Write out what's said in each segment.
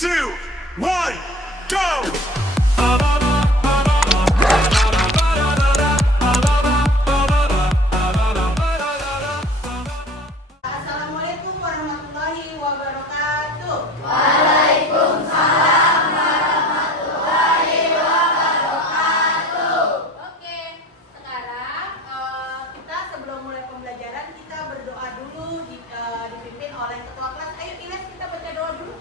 2, 1, go! Assalamualaikum warahmatullahi wabarakatuh. Waalaikumsalam warahmatullahi wabarakatuh. Oke, sekarang kita sebelum mulai pembelajaran kita berdoa dulu dipimpin oleh ketua kelas. Ayo Iles, kita baca doa dulu.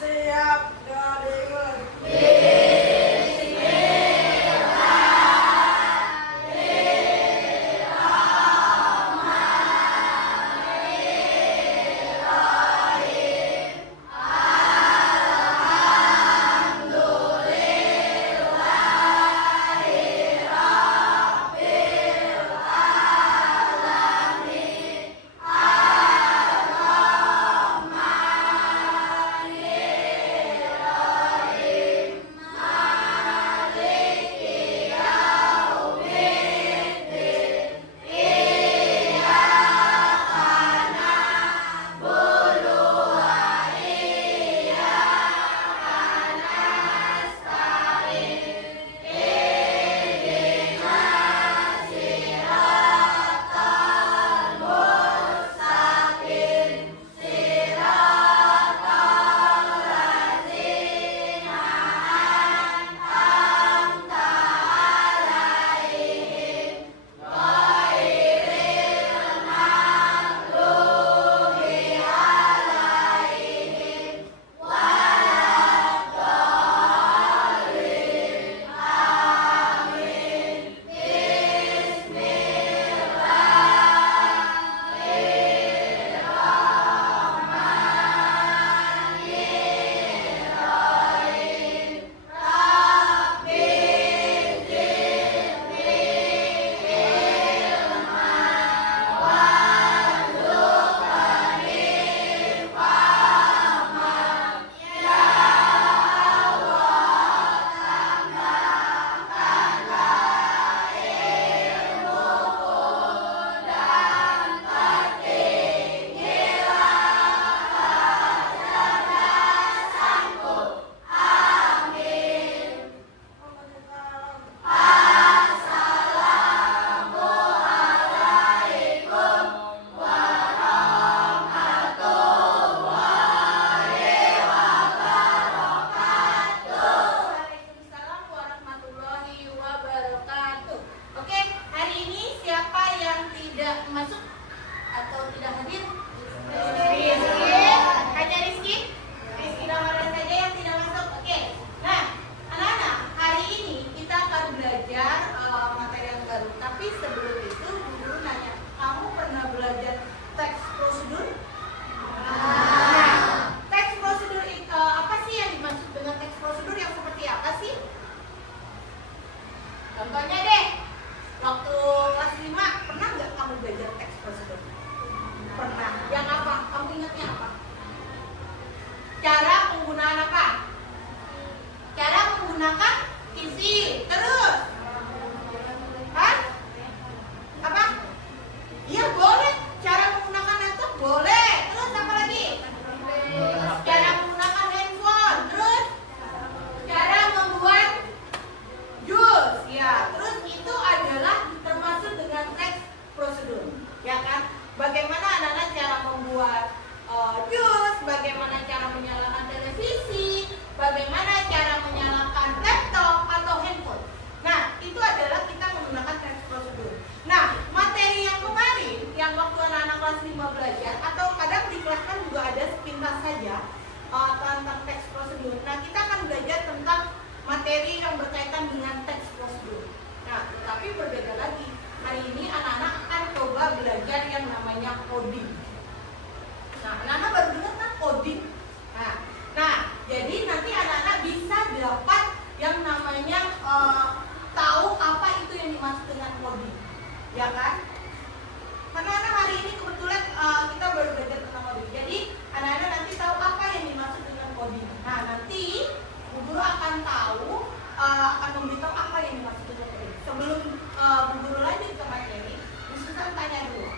Siap, doa dimulai. Waalaikumsalam warahmatullahi wabarakatuh. Oke, hari ini siapa yang tidak masuk atau tidak hadir? Rizky. Hanya Rizky? Rizky Ramadan saja yang tidak masuk. Oke. Nah, anak-anak, hari ini kita akan belajar materi yang baru. Tapi sebelum itu, guru nanya, kamu pernah belajar teks prosedur? Nah, teks prosedur itu apa sih yang dimaksud dengan teks prosedur yang seperti apa sih? Contohnya deh, waktu kelas 5 pernah nggak kamu belajar teks prosedur? Pernah. Yang apa? Kamu ingatnya apa? Cara penggunaan apa? Cara menggunakan isi. Terus? Hah? Apa? Iya boleh. Cara menggunakan laptop boleh. Terus apa lagi? Cara menggunakan handphone. Terus? Cara membuat jus. Ya, terus itu adalah termasuk dengan teks prosedur. Ya kan? Bagaimana anak-anak cara membuat jus, bagaimana cara menyalakan televisi, bagaimana cara menyalakan laptop atau handphone. Nah, itu adalah kita menggunakan teks prosedur. Nah, materi yang kemarin, yang waktu anak-anak kelas 5 belajar, atau kadang di kelas kan juga ada sepintas saja tentang teks prosedur. Nah, kita akan belajar tentang materi yang berkaitan dengan teks prosedur. Nah, tetapi berbeda lagi. Hari ini anak-anak akan coba belajar yang namanya coding. Nah, anak-anak baru dengar kan coding. Nah, jadi nanti anak-anak bisa dapat yang namanya tahu apa itu yang dimaksud dengan coding, ya kan? Karena anak hari ini kebetulan kita baru belajar tentang coding. Jadi anak-anak nanti tahu apa yang dimaksud dengan coding. Nah, nanti guru akan tahu akan memberitahu apa yang dimaksud dengan coding. Sebelum Bu Guru lanjut ke materi, Bu Susan tanya dulu.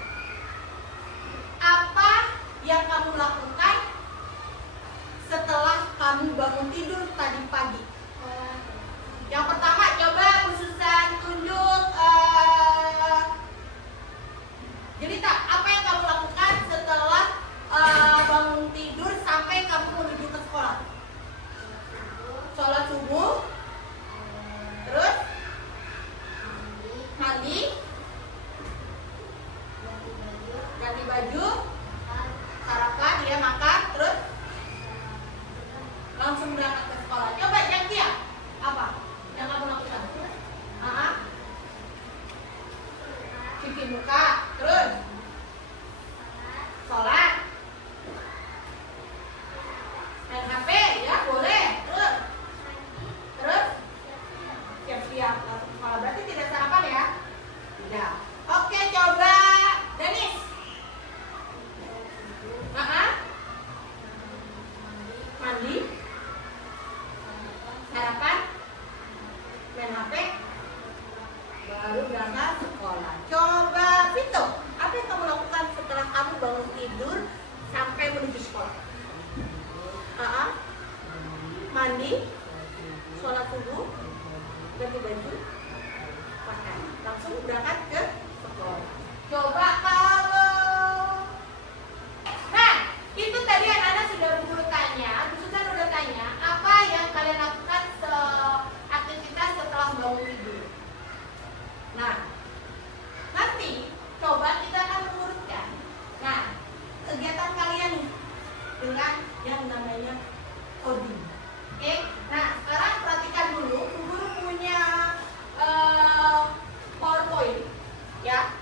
baju, sarapan, ya makan, terus langsung berangkat ke sekolah. Coba Jakia, apa yang kamu lakukan? Cuci muka, terus sholat, main HP, ya boleh, terus siap-siap langsung sekolah. Berarti tidak sarapan ya? Tidak. Oke, coba Danis. Mandi, sarapan, main HP, baru berangkat sekolah. Coba Vito, apa yang kamu lakukan setelah kamu bangun tidur sampai menuju sekolah? Mandi, sholat subuh, ganti baju, makan, langsung berangkat ke sekolah. Coba kalau, nah itu tadi anak-anak sudah berburu tanya, Bu Susan udah tanya, apa yang kalian lakukan aktivitas setelah bangun tidur. Nah, nanti coba kita akan mengurutkan. Nah, kegiatan kalian nih dengan yang namanya coding. Oke, nah sekarang perhatikan dulu, guru punya PowerPoint, ya.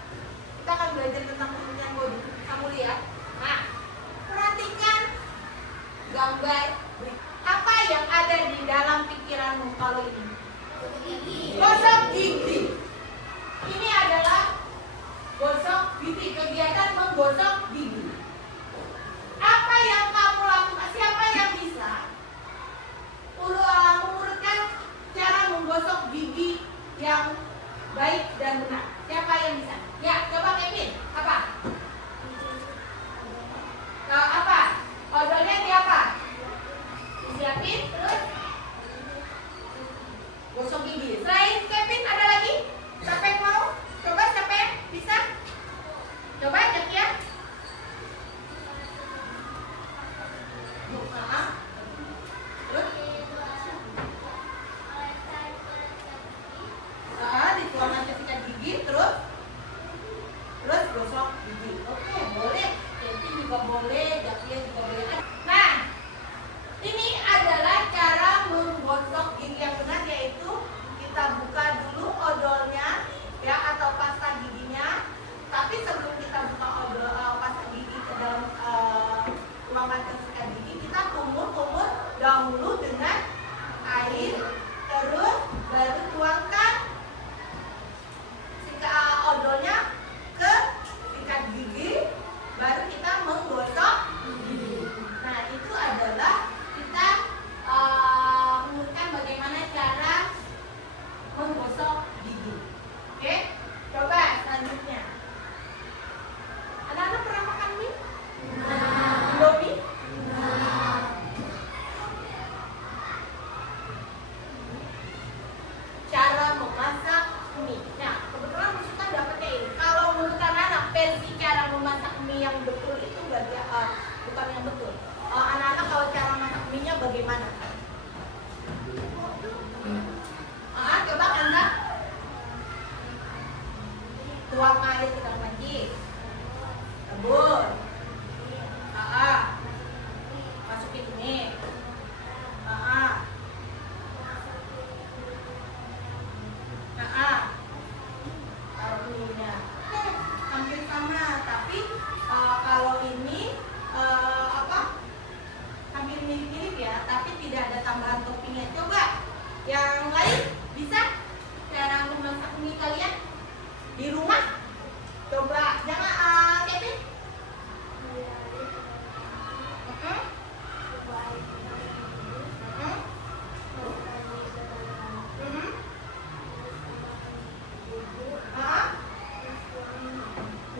Kita akan belajar tentang penggunaan coding. Kamu lihat. Nah, perhatikan gambar apa yang ada di dalam pikiranmu kalau ini. Gosok gigi. Ini adalah gosok gigi, kegiatan menggosok gigi. Apa yang kamu lakukan? Siapa yang bisa mengurutkan cara menggosok gigi yang baik dan benar? Siapa yang bisa? Ya, coba Kevin. Apa? Apa? Odolnya siapa? Disiapin, terus gosok gigi. Selain Kevin ada lagi? Siapa yang mau? Coba siapa yang bisa? Coba cek ya. Terus? Dituangkan ke sikat gigi, terus gosok gigi. Oke, boleh. Kevin juga boleh, Jakia juga boleh. Nah, ini adalah cara menggosok gigi yang benar, yaitu kita buka dulu odolnya, ya, atau pasta giginya. Tapi sebelum kita buka odol pasta gigi ke dalam ruangan sikat gigi, kita kumur-kumur dahulu dengan air, terus baru tuangkan odolnya ke sikat gigi, baru kita menggosok gigi. Nah, itu adalah kita mengurutkan bagaimana cara menggosok gigi. Oke, coba selanjutnya. Anak-anak pernah makan mie? Indomie? Cara memasak mie. Nah, kebetulan kita dapatnya ini. Kalau menurut anak-anak, versi cara memasak mie yang betul itu bukan yang betul. Anak-anak kalau cara masak mie-nya bagaimana? Coba Anda tuang air ke dalam lagi, rebus, masukin ini, taruh minyak. Hampir sama, tapi kalau ini hampir mirip-mirip ya, tapi tidak ada tambahan toppingnya. Coba yang lain bisa cara memasak mie kalian di rumah? Coba, jangan Kevin.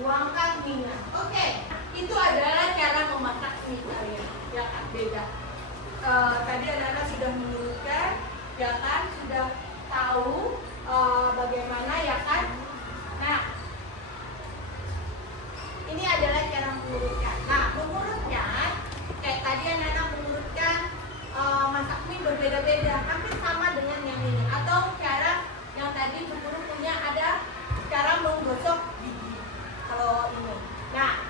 Tuangkan minyak. Oke, itu adalah cara memasak mie kalian. Ya kan, beda. Tadi anak-anak sudah menurutkan, ya kan, sudah tahu bagaimana, ya kan. Nah, ini adalah cara mengurutkan. Nah, mengurutnya kayak tadi anak-anak mengurutkan masak mie berbeda-beda, hampir sama dengan yang ini. Atau cara yang tadi guru punya ada cara menggosok gigi. Kalau ini. Nah,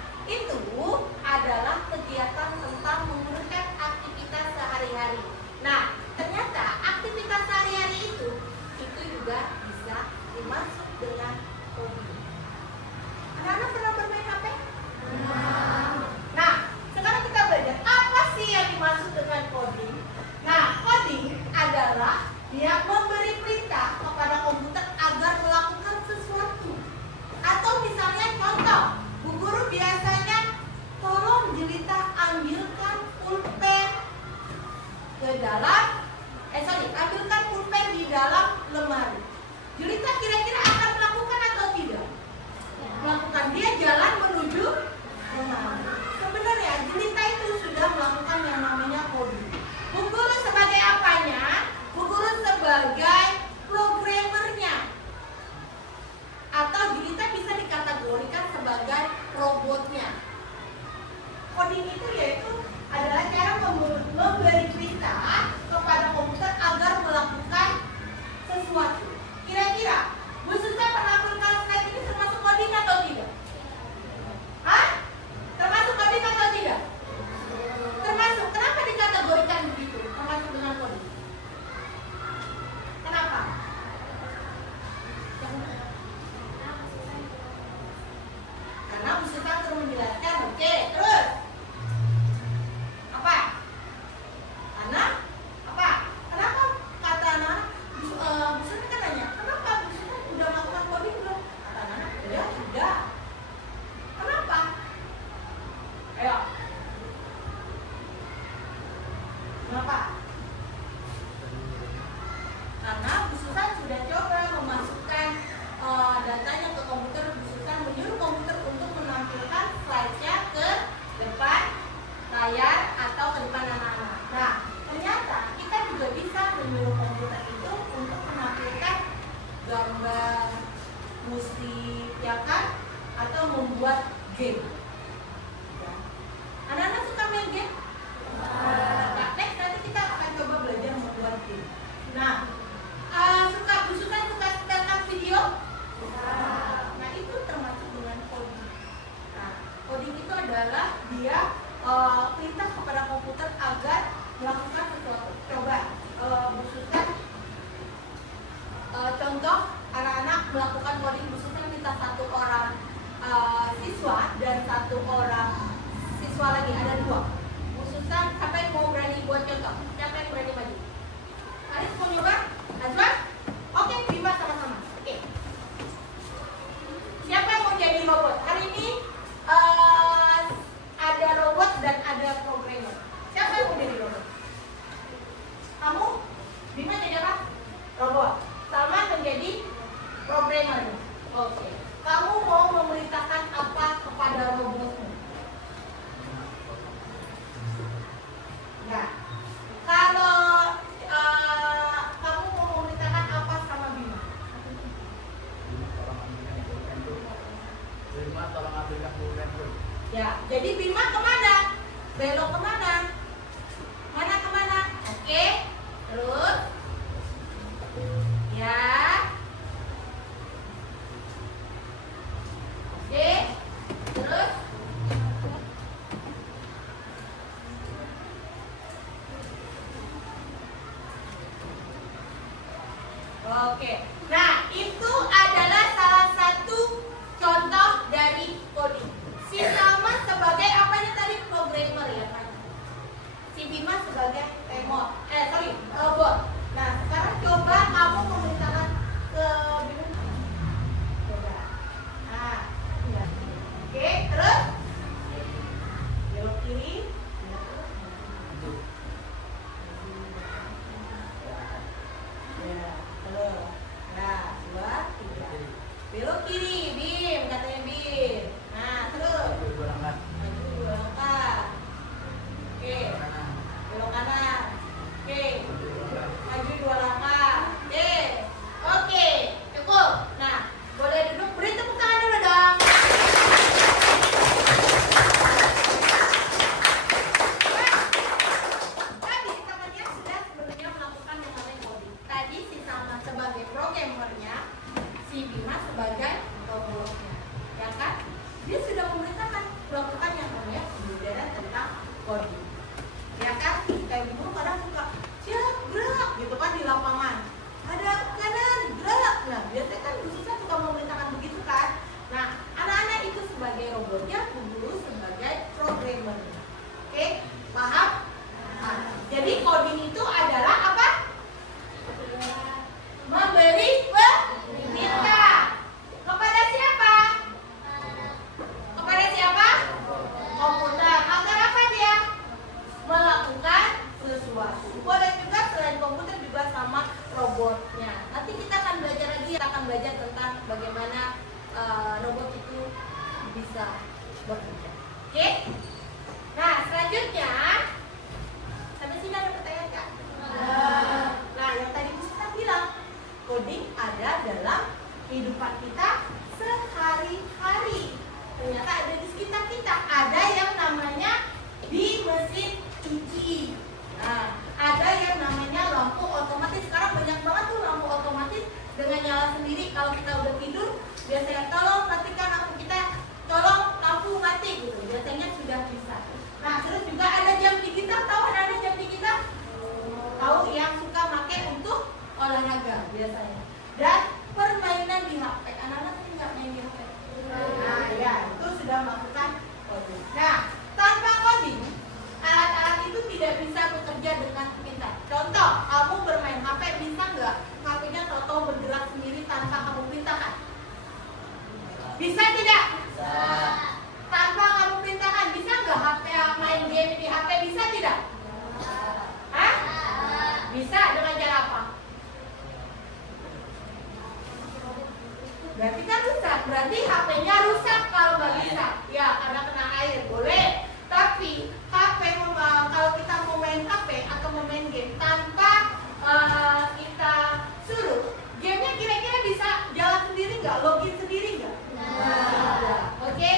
membuat game. Ya. Anak-anak suka main game? Nah, next nanti kita akan coba belajar membuat game. Nah, suka tentang video? Nah, itu termasuk dengan coding. Nah, coding itu adalah dia perintah kepada komputer agar melakukan sesuatu. Coba khususkan contoh anak-anak melakukan coding, khususnya minta satu orang siswa dan satu orang siswa lagi, ada dua. Khususkan siapa yang mau berani buat contoh? Siapa yang berani maju? Aris mau nyoba? Najwa? Oke, Bima sama-sama. Oke. Siapa yang mau jadi robot? Hari ini ada robot dan ada programmer. Siapa yang mau jadi robot? Kamu? Bima jadi apa? Robot. Salman menjadi programmer. Oke. Kamu mau memerintahkan apa kepada robotmu? Nah, kalau kamu mau memerintahkan apa sama Bima? Bima tolong ambilkan pulpen tuh. Ya, jadi Bima kemana? Belok kemana? Mana kemana? Oke, terus ya. Oke, terus oke. Nah, itu adalah salah satu contoh dari coding. Si Salma sebagai apanya tadi? Programmer ya kan? Si Bima sebagai robot. Nah, sekarang coba kamu memerintahkan ke Bima. Coba. Nah, ya. Oke, terus belok kiri. Ya, terus. Nah, 2, 3. Belok kiri, Bim, katanya Bim. Nah, terus. Maju 2 langkah. Oke. Belok kanan. Oke. Maju 2 langkah. Oke. Cukup. Nah, boleh duduk. Beri tepuk tangan dulu dong. Tadi temannya sudah sebenarnya melakukan yang namanya coding. Tadi si Salma sebagai programmernya, si Bima sebagai robotnya, ya kan? Dia sudah memerintahkan melakukan yang namanya pembelajaran tentang coding, ya kan? Kayak guru kadang suka gerak gitu kan di lapangan, ada kanan gerak. Nah, biasanya kan khususnya suka memerintahkan begitu kan? Nah, anak-anak itu sebagai robotnya, guru sebagai programmer. Oke, paham? Nah, jadi coding itu adalah apa? Memberi perintah kepada siapa? Kepada siapa? Komputer. Agar apa dia? Melakukan sesuatu. Boleh juga selain komputer juga sama robotnya. Nanti kita akan belajar lagi, kita akan belajar tentang bagaimana robot itu bisa bekerja. Oke? Nah, selanjutnya sampai sini ada pertanyaan Kak? Nah, yang tadi kita bilang coding ada dalam kehidupan kita sehari-hari. Ternyata ada di sekitar kita. Ada yang namanya di mesin cuci. Nah, ada yang namanya lampu otomatis. Sekarang banyak banget tuh lampu otomatis dengan nyala sendiri. Kalau kita udah tidur, biasanya tolong matikan lampu kita, tolong lampu mati gitu. Biasanya sudah bisa. Nah, terus juga ada jam digital. Tahu ada jam digital? Tahu yang suka pakai untuk olahraga biasanya. Dan permainan di HP. Anak-anak sih nggak main di HP. Nah, ya itu sudah melakukan coding. Nah, tanpa coding, alat-alat itu tidak bisa bekerja dengan pintar. Contoh, kamu bermain HP, bisa nggak HP-nya tahu-tahu bergerak sendiri tanpa kamu perintahkan? Bisa tidak? Bisa. Tanpa kamu perintahkan, bisa nggak HP main game di HP? Bisa tidak? Hah? Bisa dengan cara apa? Berarti kan rusak. Berarti HP-nya rusak kalau nggak bisa. Ya, karena kena air. Boleh. Tapi HP, kalau kita mau main HP atau mau main game tanpa kita suruh, gamenya kira-kira bisa jalan sendiri nggak? Login sendiri nggak? Nah. Oke,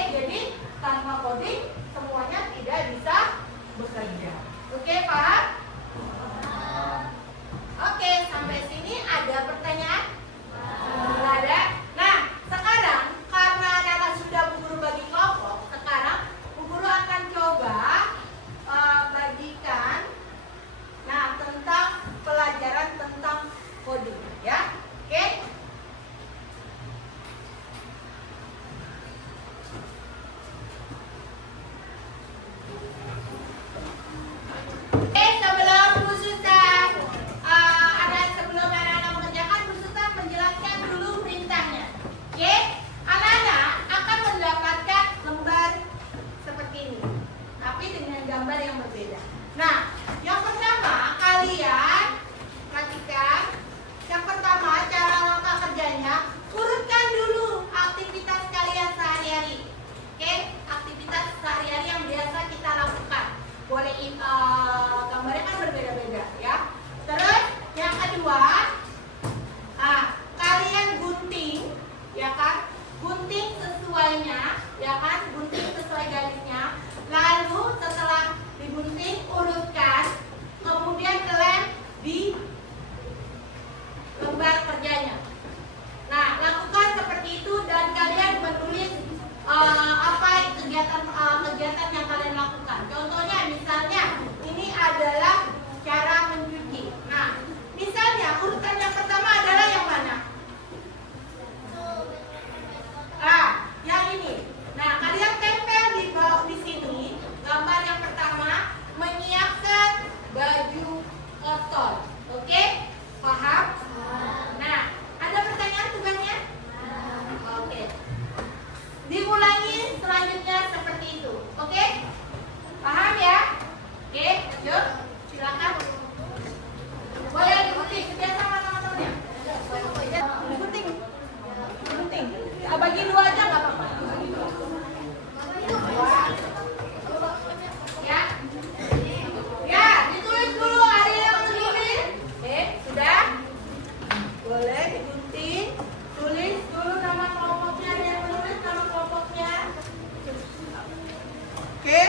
Nah, yang pertama kalian perhatikan. Yang pertama cara langkah kerjanya, urutkan dulu aktivitas kalian sehari-hari. Oke, aktivitas sehari-hari yang biasa kita lakukan. Boleh gambarnya kan berbeda-beda ya. Terus yang kedua, kalian gunting, ya kan? Gunting sesuainya, ya kan? Gunting sesuai garisnya. Lalu setelah digunting, urutkan, kemudian lem di lembar kerjanya. Nah, lakukan seperti itu dan kalian menulis apa kegiatan yang kalian lakukan. Contohnya, misalnya ini adalah cara mencuci. Nah, misalnya urutan yang pertama adalah yang mana? Yang ini. Nah, kalian tempel di sini gambar yang pertama, menyiapkan baju kotor. Oke? Paham? Nah, ada pertanyaan tugasnya? Oke. Diulangi selanjutnya seperti itu. Oke? Paham ya? Oke, lanjut. Silakan. Boleh digunting, biasa sama teman-temannya. Digunting. Digunting. Bagi dua aja nggak apa-apa. Ya. Ya, ditulis dulu, ada yang menulis. Sudah? Boleh digunting. Tulis dulu nama kelompoknya, ada yang menulis nama kelompoknya. Oke?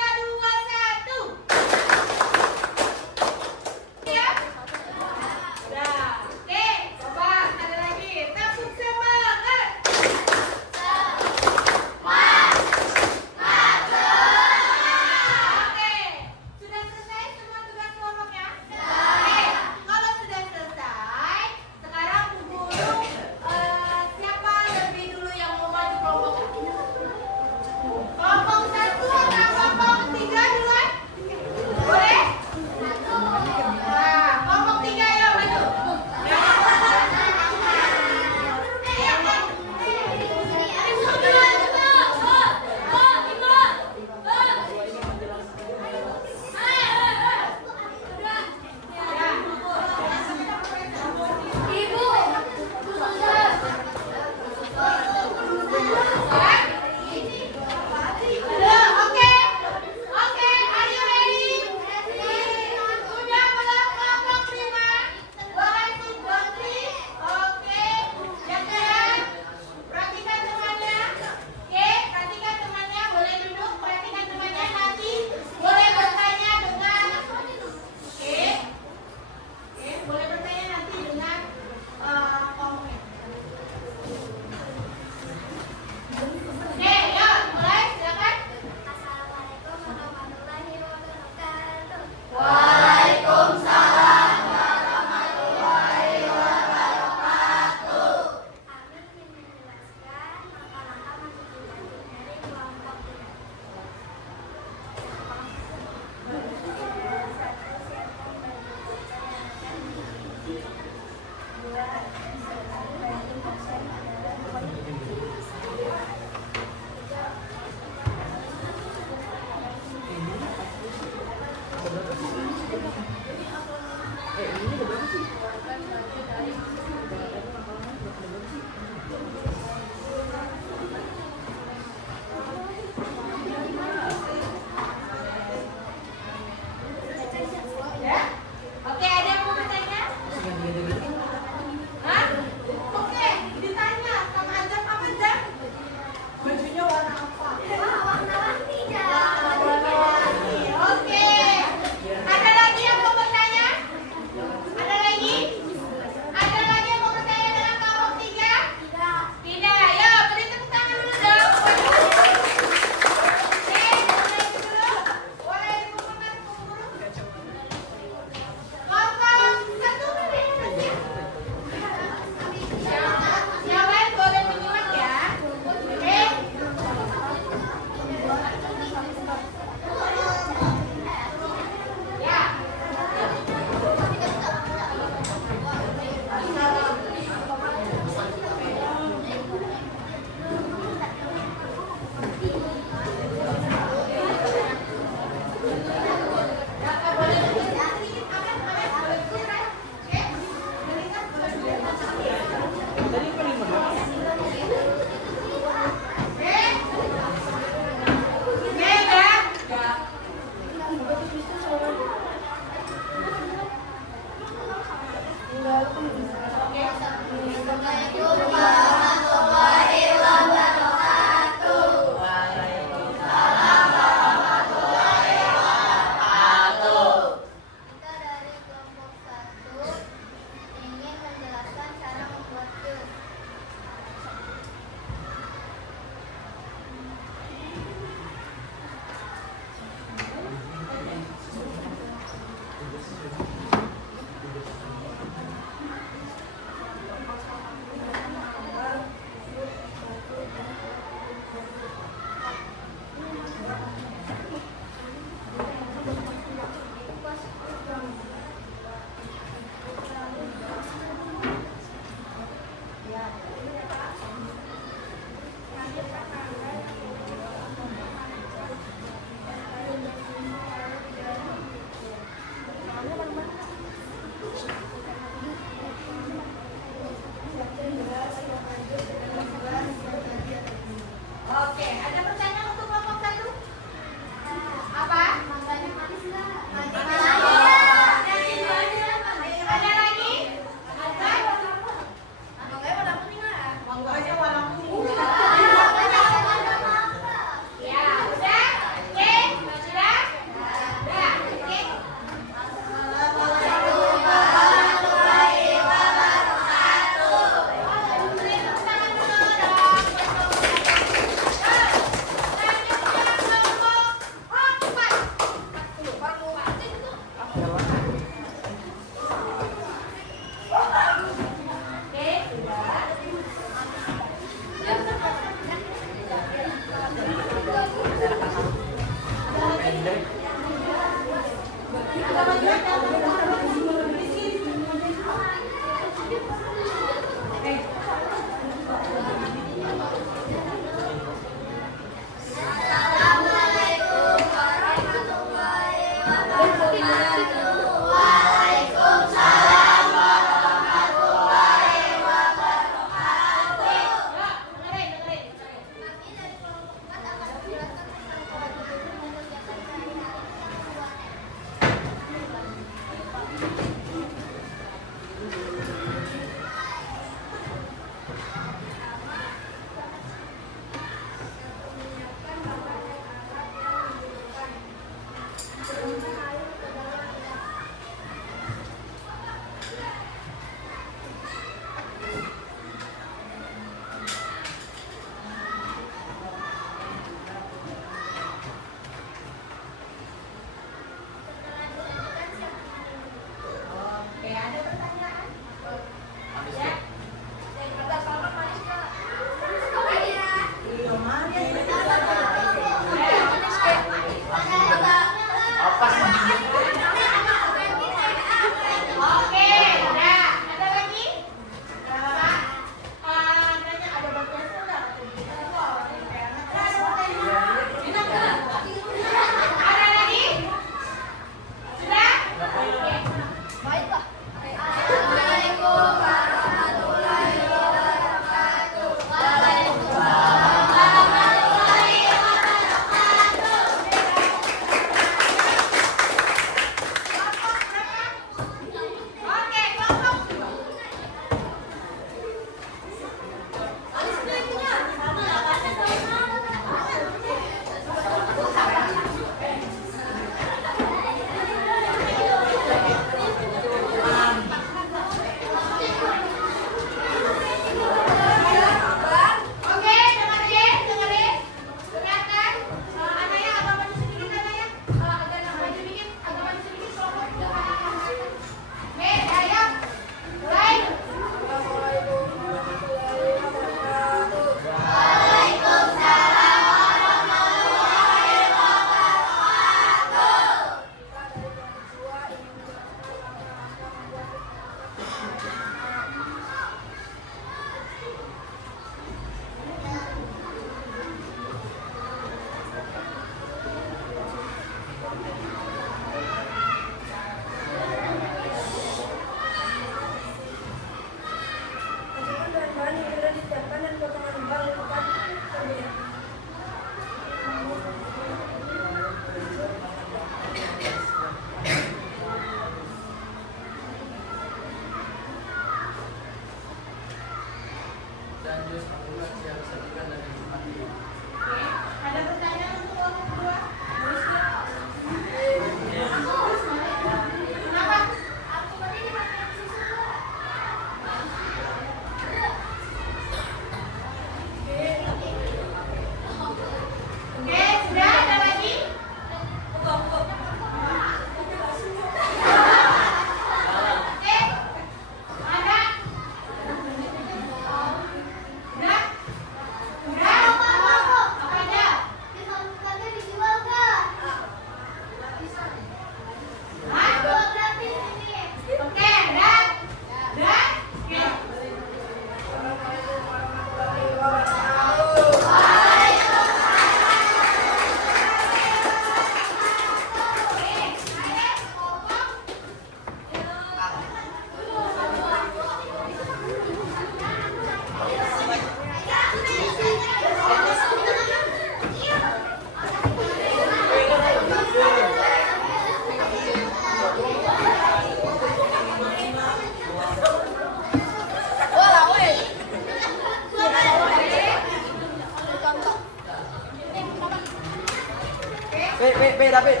David.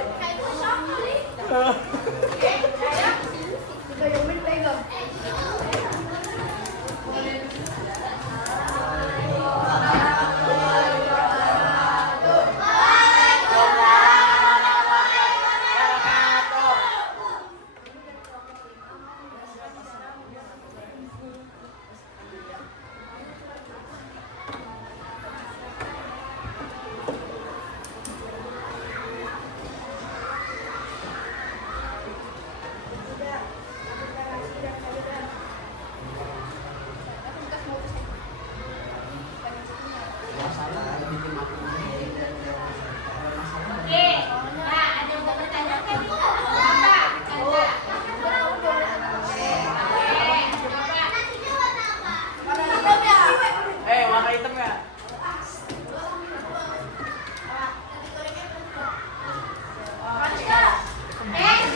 Oke, saya. Oke, nah ada yang mau bertanya kan? Apa? Coba. Warna hitam ya?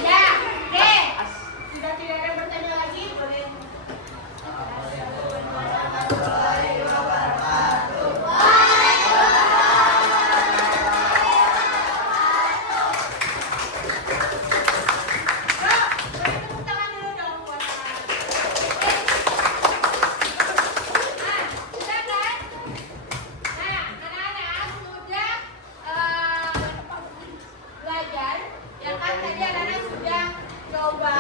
Ya, oke. Sudah tidak ada yang bertanya lagi, boleh. Tepuk tangan dulu dong buat sudah kan? Nah, anak-anak sudah belajar, ya kan? Tadi anak-anak sudah coba,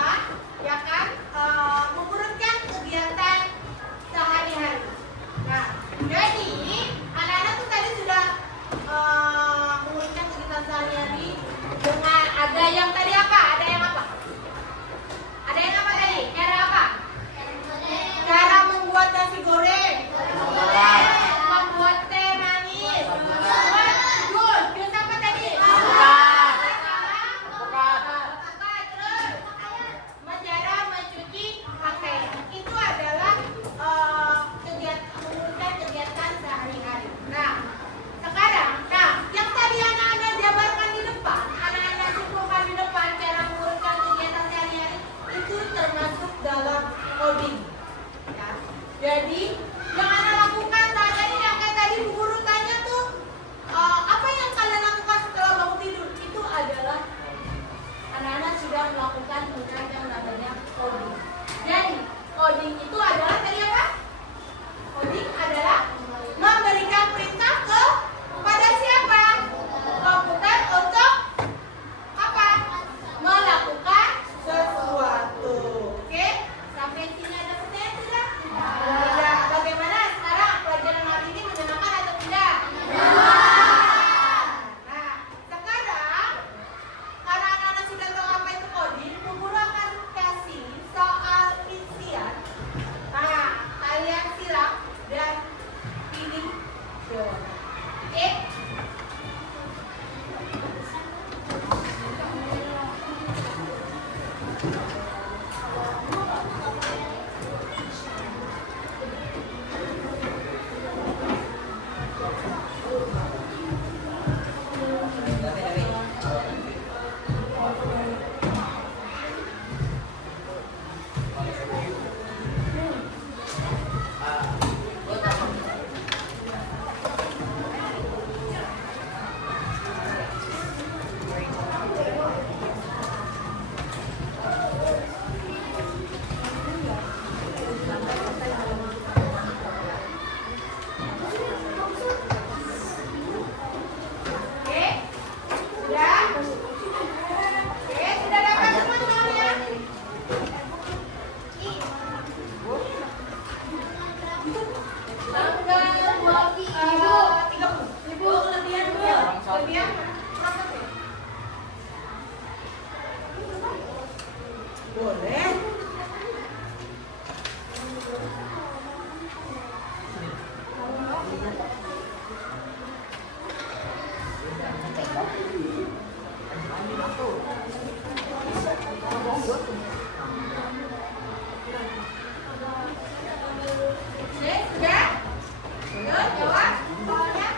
ya kan? Mengurutkan kegiatan sehari-hari. Nah, jadi anak-anak tuh tadi sudah mengurutkan kegiatan sehari-hari dengan ada yang tadi apa? Ada yang apa? Ada yang apa tadi? Cara apa? Cara membuat nasi goreng, membuat teh manis, bagus. Terus apa tadi? Terus cara mencuci pakaian. Itu adalah mengurutkan kegiatan sehari-hari. Nah, sekarang, yang tadi anak-anak jabarkan di depan, anak-anak simpulkan di depan cara mengurutkan kegiatan sehari-hari itu termasuk dalam coding. Ya. Jadi yang anak lakukan saat ini yang kayak tadi Bu Guru tanya tuh apa yang kalian lakukan setelah bangun tidur? Itu adalah anak-anak sudah melakukan yang namanya coding. Jadi coding itu adalah tadi apa? Coding adalah memberikan perintah kepada siapa? Komputer untuk apa? Melakukan sesuatu. Oke? Sampai sini ada pertanyaan tidak? Tidak. Bagaimana sekarang pelajaran hari ini menyenangkan atau tidak? Nah, sekarang karena anak-anak sudah tahu apa itu coding, Bu Guru akan kasih soal isian. Nah, kalian silang dan pilih jawaban. Oke? Oke? Sudah? Oke, sudah dapat semua soalnya? Tanggal 30. Ibu kelebihan dulu. Kelebihan proses ya? Boleh. Oke, sudah? Sudah jawab soalnya?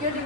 Kita